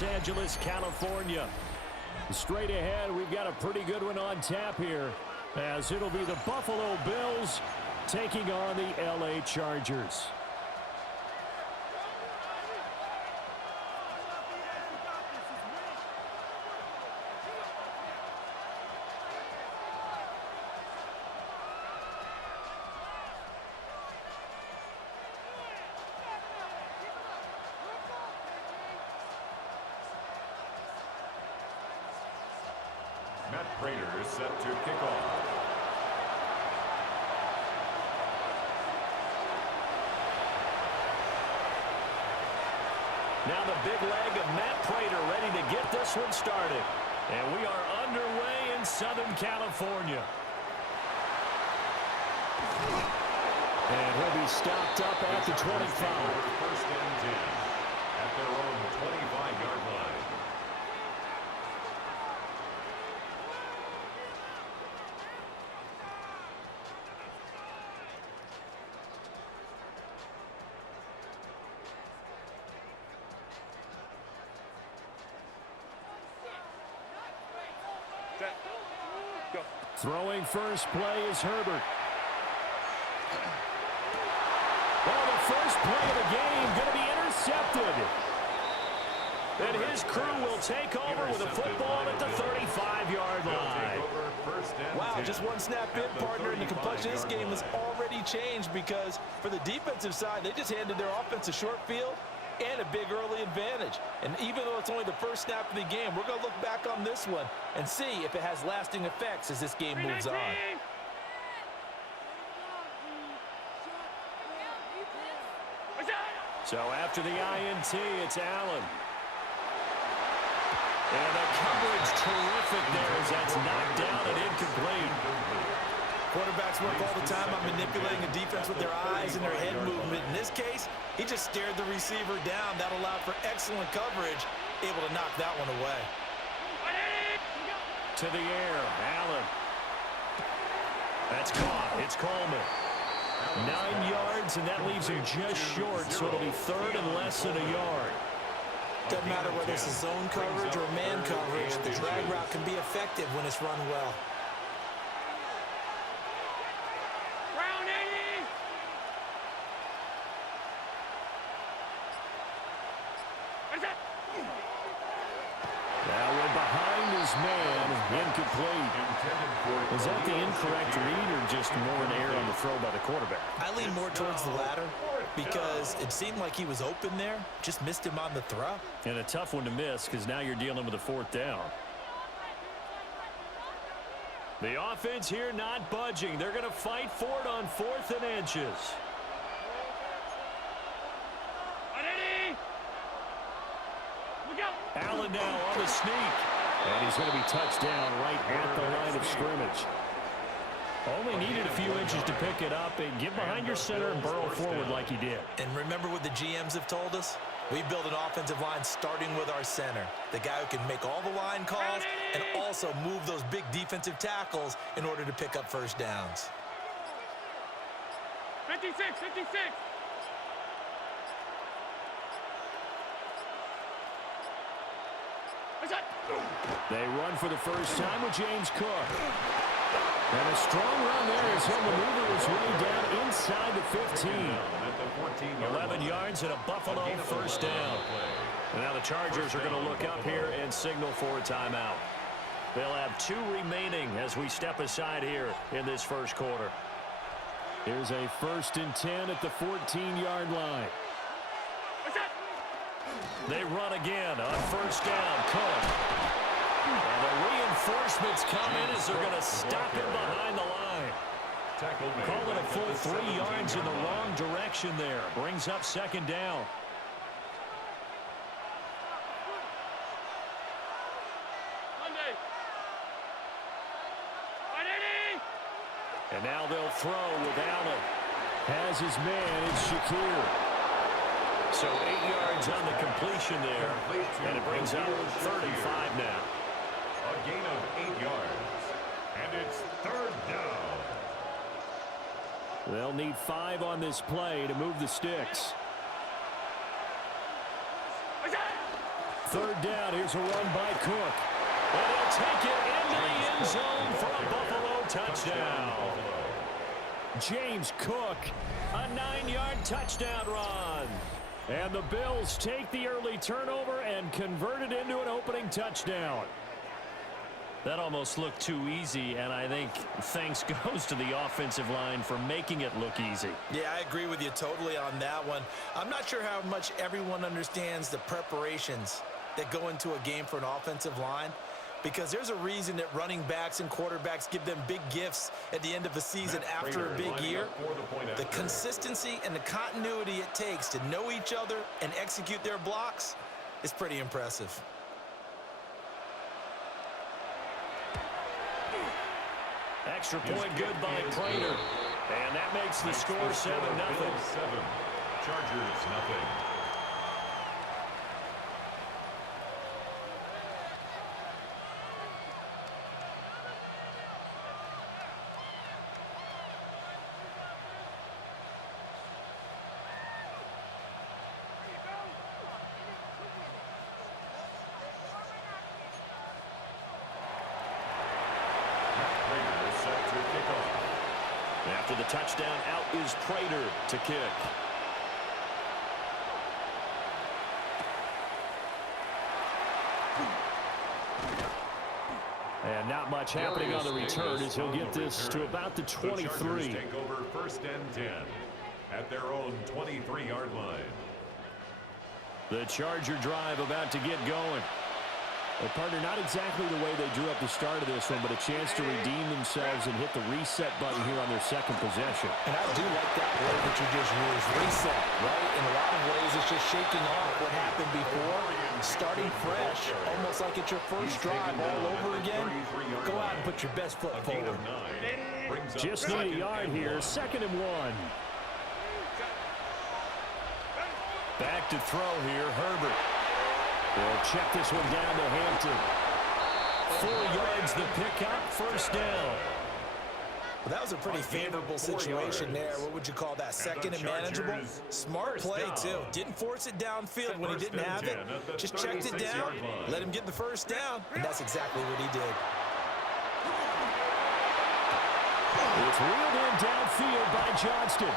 Los Angeles, California. Straight ahead, we've got a pretty good one on tap here, as it'll be the Buffalo Bills taking on the LA Chargers. Matt Prater is set to kick off. Now the big leg of Matt Prater ready to get this one started. And we are underway in Southern California. And he'll be stopped up at the 25. First and 10 at their own 25-yard line. Throwing first play is Herbert. Well, the first play of the game going to be intercepted. And his crew will take over with a football at the 35-yard line. Wow, just one snap in, partner, and the complexion of this game has already changed because for the defensive side, they just handed their offense a short field and a big early advantage. And even though it's only the first snap of the game, we're going to look back on this one and see if it has lasting effects as this game moves on. So after the INT, it's Allen. And the coverage terrific there as that's knocked down and incomplete. Quarterbacks work all the time on manipulating a defense with their eyes and their head movement. In this case, he just stared the receiver down. That allowed for excellent coverage, able to knock that one away. To the air, Allen. That's caught. It's Coleman. 9 yards, and that leaves him just short, so it'll be third and less than a yard. Doesn't matter whether it's a zone coverage or man coverage, the drag route can be effective when it's run well. Now we're behind his man, incomplete. Was that the incorrect read or just more an error on the throw by the quarterback? I lean more towards the latter because it seemed like he was open there, just missed him on the throw. And a tough one to miss because now you're dealing with a fourth down. The offense here not budging. They're going to fight for it on 4th and inches. Allen now on the sneak. And he's going to be touched down right at the line of scrimmage. Only needed a few inches to pick it up and get behind your center and burrow forward like he did. And remember what the GMs have told us? We build an offensive line starting with our center, the guy who can make all the line calls and also move those big defensive tackles in order to pick up first downs. 56, 56. They run for the first time with James Cook. And a strong run there as he'll maneuver his way down inside the 15. 11 yards and a Buffalo first down. And now the Chargers are going to look up here and signal for a timeout. They'll have 2 remaining as we step aside here in this first quarter. Here's a 1st and 10 at the 14-yard line. They run again on first down. Cook. And the reinforcements come in as they're going to stop him behind the line. Call it a full 3 yards in the wrong direction there. Brings up 2nd down. And now they'll throw with Allen. Has his man, it's Shakir. So 8 yards on the completion there. And it brings out 3rd and 5 now. A gain of 8 yards. And it's 3rd down. They'll need 5 on this play to move the sticks. Third down. Here's a run by Cook. And he'll take it into the end zone for a Buffalo touchdown. James Cook, a 9-yard touchdown run. And the Bills take the early turnover and convert it into an opening touchdown. That almost looked too easy, and I think thanks goes to the offensive line for making it look easy. Yeah, I agree with you totally on that one. I'm not sure how much everyone understands the preparations that go into a game for an offensive line, because there's a reason that running backs and quarterbacks give them big gifts at the end of the season after a big year. The consistency and the continuity it takes to know each other and execute their blocks is pretty impressive. Extra point good by Prater. And that makes the score 7-0. Chargers, nothing. After the touchdown, out is Prater to kick. And not much happening on the return as he'll get this to about the 23. The Chargers take over 1st and 10 at their own 23-yard line. The Charger drive about to get going. Well, partner, not exactly the way they drew up the start of this one, but a chance to redeem themselves and hit the reset button here on their second possession. And I do like that word that you just used, reset, right? In a lot of ways, it's just shaking off what happened before, starting fresh, almost like it's your first drive all over again. Go out and put your best foot forward. Just need a yard here, 2nd and 1. Back to throw here, Herbert. They'll check this one down to Hampton. 4 yards the pickup, 1st down. Well, that was a pretty favorable situation there. What would you call that? 2nd and manageable? Smart play, too. Didn't force it downfield when he didn't have it. Just checked it down, let him get the 1st down, and that's exactly what he did. It's reeled in downfield by Johnston.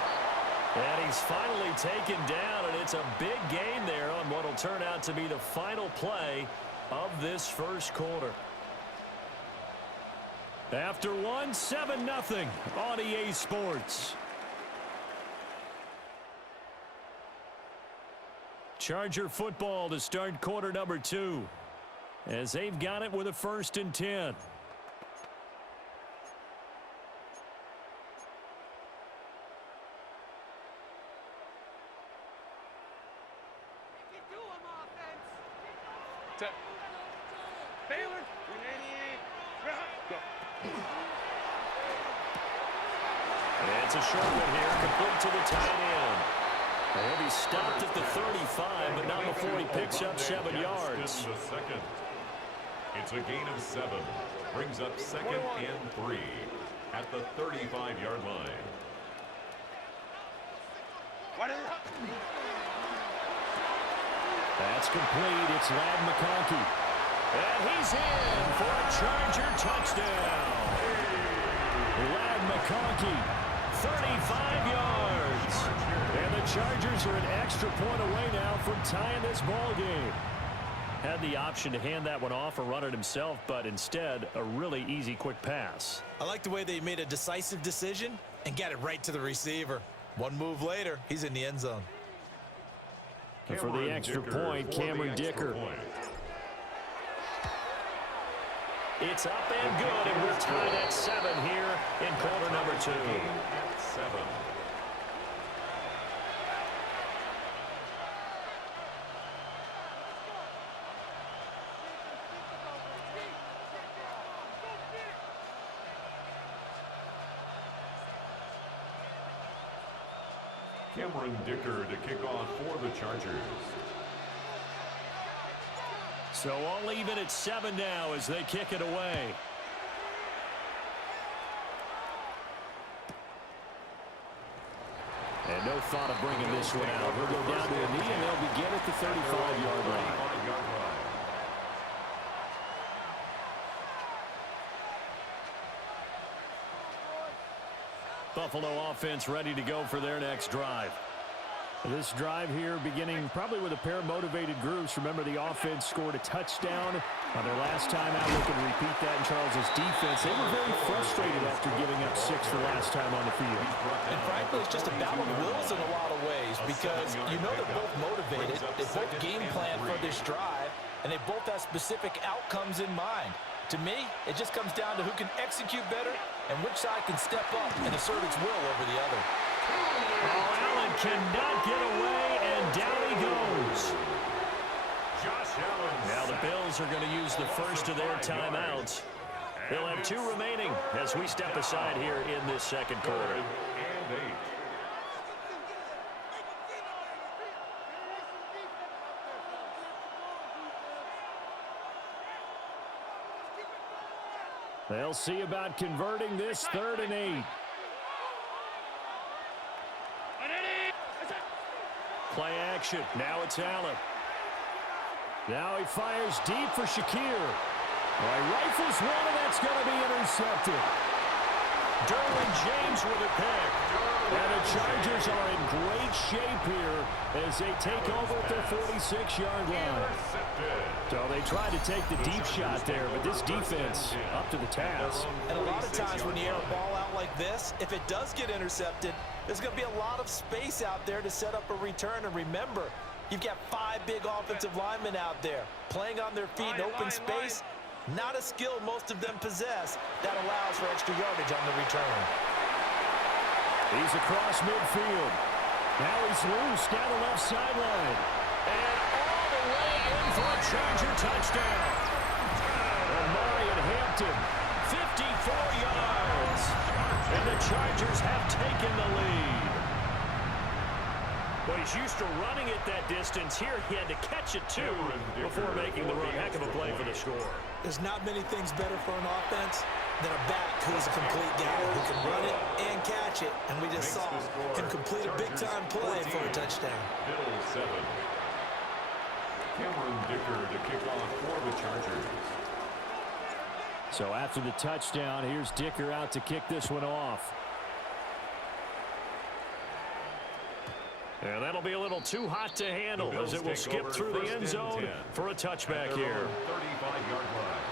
And he's finally taken down, and it's a big gain there on what will turn out to be the final play of this first quarter. After one, 7-0 on EA Sports. Charger football to start quarter number 2, as they've got it with a 1st and 10. It's a short one here, complete to the tight end. He'll be stopped at the 35, but not before he picks up 7 yards. It's a gain of 7. Brings up 2nd and 3 at the 35-yard line. That's complete. It's Ladd McConkey. And he's in for a Charger touchdown. Ladd McConkey, 35 yards. And the Chargers are an extra point away now from tying this ball game. Had the option to hand that one off or run it himself, but instead, a really easy quick pass. I like the way they made a decisive decision and got it right to the receiver. One move later, he's in the end zone. And for the extra point, Cameron Dicker. It's up and good, and we're tied at 7 here in quarter number 2. 7. Cameron Dicker to kick off for the Chargers. So all even at 7 now as they kick it away. And no thought of bringing this one out. He'll go down to a knee, and they'll begin at the 35-yard line. Buffalo offense ready to go for their next drive. This drive here beginning probably with a pair of motivated groups. Remember, the offense scored a touchdown on their last time out. Looking to repeat that in Charles' defense. They were very frustrated after giving up 6 the last time on the field. And frankly, it's just a battle of wills in a lot of ways because you know they're both motivated. They both game plan for this drive, and they both have specific outcomes in mind. To me, it just comes down to who can execute better and which side can step up and assert its will over the other. Oh, Allen cannot get away, and down he goes. Josh Allen. Now the Bills are going to use the first of their timeouts. They'll have 2 remaining as we step aside here in this second quarter. And 8. They'll see about converting this 3rd and 8. Play action. Now it's Allen. Now he fires deep for Shakir. He rifles one, and that's going to be intercepted. Derwin James with a pick. And the Chargers are in great shape here as they take over at their 46-yard line. So they tried to take the deep shot there, but this defense up to the task. And a lot of times when you air a ball out like this, if it does get intercepted, there's going to be a lot of space out there to set up a return. And remember, you've got 5 big offensive linemen out there playing on their feet in open space. Not a skill most of them possess that allows for extra yardage on the return. He's across midfield. Now he's loose down the left sideline. And all the way in for a Charger touchdown. Amari and Hampton. 54 yards. And the Chargers have taken the lead. Well, he's used to running it that distance. Here he had to catch it, too, before making the run. Heck of a play for the score. There's not many things better for an offense than a back who's a complete guy who can run it and catch it. And we just saw him complete a big-time play for a touchdown. Bills 7. Cameron Dicker to kick off for the Chargers. So after the touchdown, here's Dicker out to kick this one off. And that'll be a little too hot to handle as it will skip through the end zone for a touchback here. 35-yard line.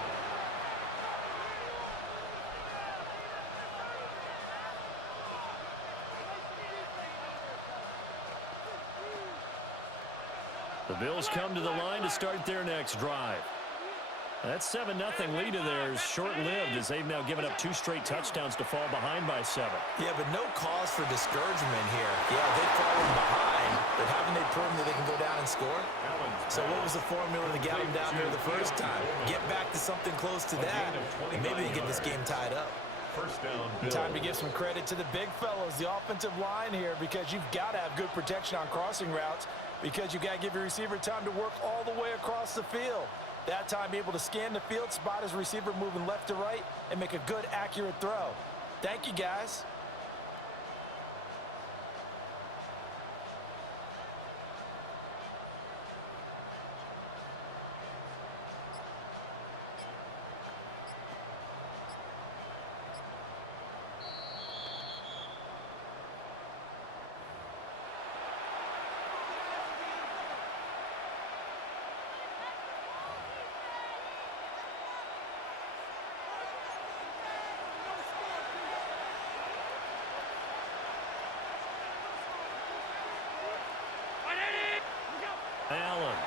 The Bills come to the line to start their next drive. That 7-0 lead of theirs short-lived as they've now given up 2 straight touchdowns to fall behind by 7. Yeah, but no cause for discouragement here. Yeah, they've fallen behind, but haven't they proven that they can go down and score? So what was the formula to get them down there the first time? Get back to something close to that, and maybe they get this game tied up. First down, Bills. Time to give some credit to the big fellows, the offensive line here, because you've got to have good protection on crossing routes because you've got to give your receiver time to work all the way across the field. That time, able to scan the field, spot his receiver moving left to right, and make a good, accurate throw. Thank you, guys. Allen.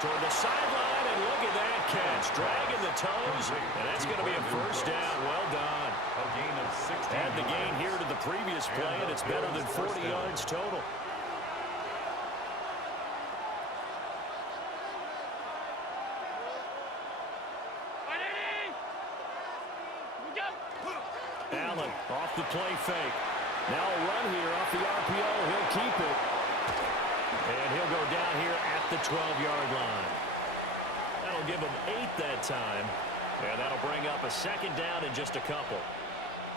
Toward the sideline, and look at that catch. Dragging the toes, and that's going to be a first down. Well done. A gain of 16. Add the gain here to the previous play, and it's better than 40 yards total. Allen off the play fake. Now a run here off the RPO. He'll keep it. And he'll go down here at the 12-yard line. That'll give him 8 that time. And that'll bring up a second down in just a couple.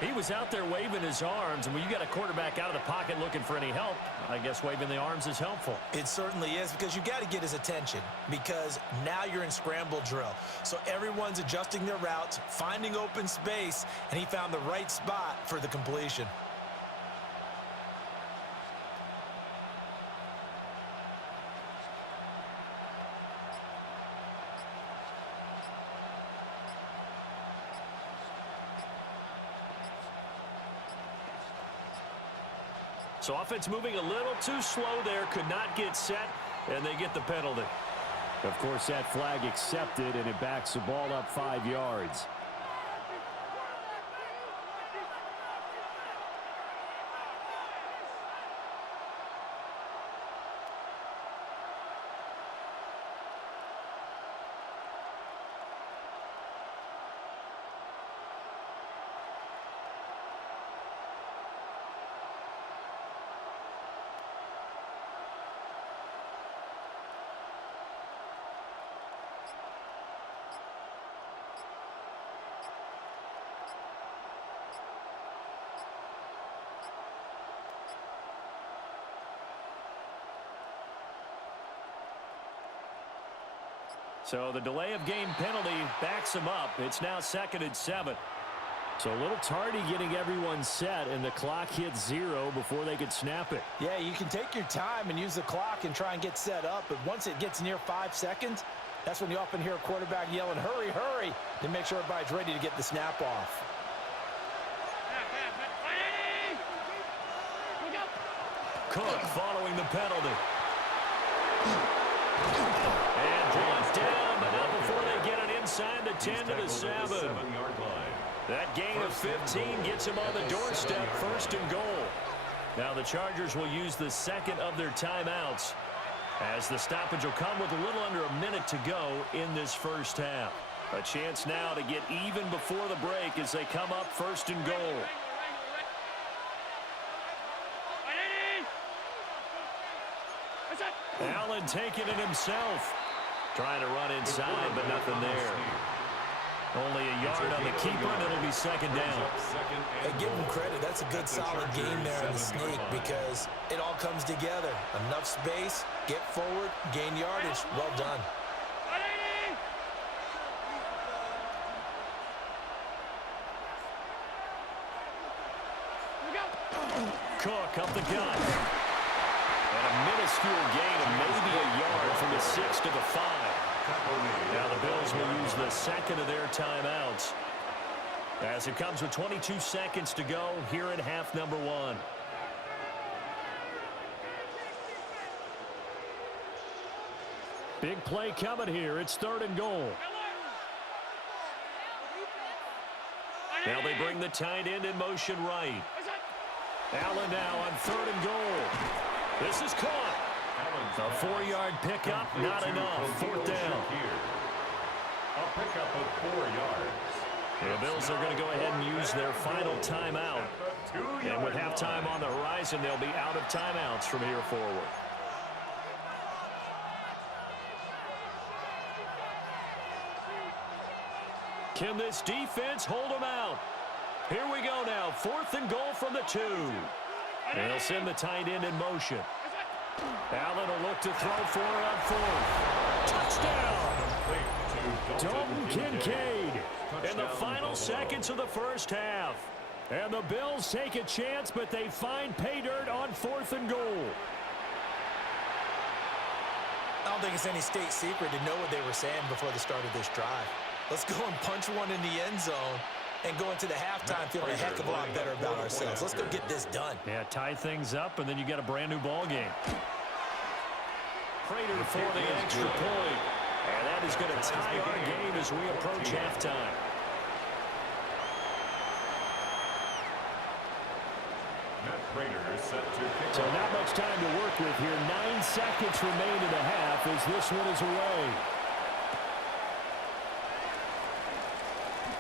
He was out there waving his arms, and when you got a quarterback out of the pocket looking for any help, I guess waving the arms is helpful. It certainly is, because you got to get his attention, because now you're in scramble drill. So everyone's adjusting their routes, finding open space, and he found the right spot for the completion. So offense moving a little too slow there, could not get set, and they get the penalty. Of course, that flag accepted, and it backs the ball up 5 yards. So the delay of game penalty backs him up. It's now 2nd and 7. So a little tardy getting everyone set, and the clock hits 0 before they could snap it. Yeah, you can take your time and use the clock and try and get set up, but once it gets near 5 seconds, that's when you often hear a quarterback yelling, hurry, hurry, to make sure everybody's ready to get the snap off. Cook following the penalty. And brought down, but not before they get it inside the 10 to the 7. That gain of 15 gets him on the doorstep, 1st and goal. Now the Chargers will use the 2nd of their timeouts, as the stoppage will come with a little under a minute to go in this first half. A chance now to get even before the break as they come up 1st and goal. Allen taking it himself. Trying to run inside, but nothing there. Only a yard on the keeper, and it'll be 2nd down. Hey, give him credit. That's a good, solid game there in the sneak, because it all comes together. Enough space, get forward, gain yardage. Well done. Cook up the gut. And a minuscule gain of maybe a yard from the 6 to the 5. Now the Bills will use the 2nd of their timeouts, as it comes with 22 seconds to go here in half number 1. Big play coming here. It's 3rd and goal. Now they bring the tight end in motion right. Allen now on 3rd and goal. This is caught. A 4-yard pickup, not enough. 4th down. A pickup of 4 yards. The Bills are going to go ahead and use their final timeout. And with halftime on the horizon, they'll be out of timeouts from here forward. Can this defense hold them out? Here we go now. 4th and goal from the 2. And they'll send the tight end in motion. Allen will look to throw for it on 4th. Touchdown! Dalton Kincaid in the final seconds of the first half. And the Bills take a chance, but they find pay dirt on 4th and goal. I don't think it's any state secret to know what they were saying before the start of this drive. Let's go and punch one in the end zone and go into the halftime feeling a heck of a lot better about ourselves. Let's go get this done. Yeah, tie things up, and then you got a brand new ball game. Prater for the extra point. And that is going to tie our game as we approach halftime. So not much time to work with here. 9 seconds remain in the half as this one is away.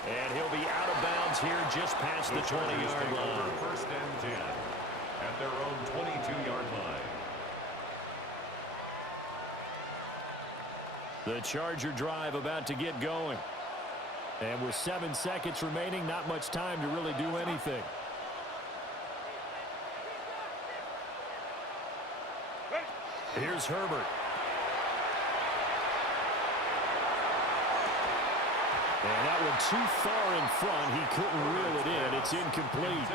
And he'll be out of bounds here just past the 20-yard line. 1st and 10 at their own 22-yard line. The Charger drive about to get going. And with 7 seconds remaining, not much time to really do anything. Here's Herbert. And that one too far in front. He couldn't reel it in. It's incomplete.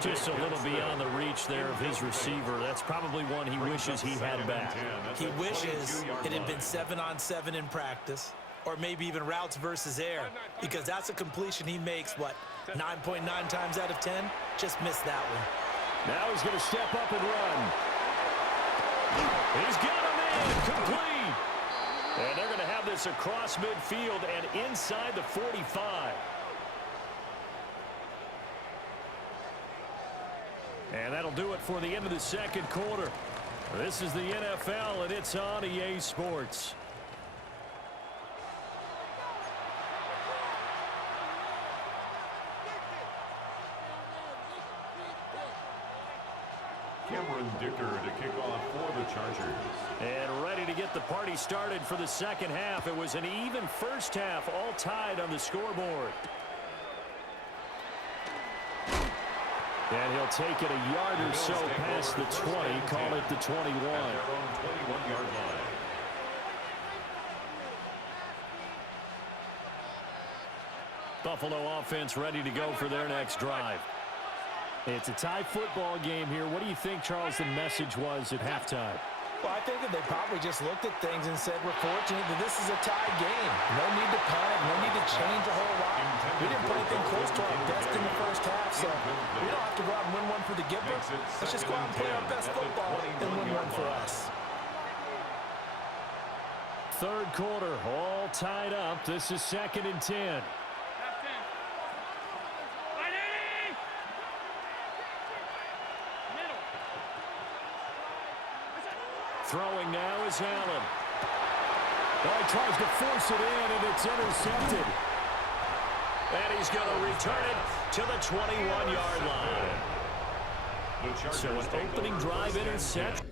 Just a little beyond the reach there of his receiver. That's probably one he wishes he had back. He wishes it had been 7-on-7 in practice, or maybe even routes versus air, because that's a completion he makes, what, 9.9 times out of 10? Just missed that one. Now he's going to step up and run. He's got a man complete. And they're going to have this across midfield and inside the 45. And that'll do it for the end of the second quarter. This is the NFL, and it's on EA Sports. Cameron Dicker to kick off for the Chargers. And ready to get the party started for the second half. It was an even first half, all tied on the scoreboard. And he'll take it a yard or so past the 20, call it the 21. At their own 21-yard line. Buffalo offense ready to go for their next drive. It's a tie football game here. What do you think, Charles, the message was at halftime? Well, I think that they probably just looked at things and said, we're fortunate that this is a tie game. No need to panic, no need to change a whole lot. We didn't play anything close to our best in the first half, so we don't have to go out and win one for the giver. Let's just go out and play our best football and win one for us. Third quarter, all tied up. This is 2nd and 10. Throwing now is Allen. Oh, he tries to force it in, and it's intercepted. And he's going to return it to the 21-yard line. So an opening drive interception.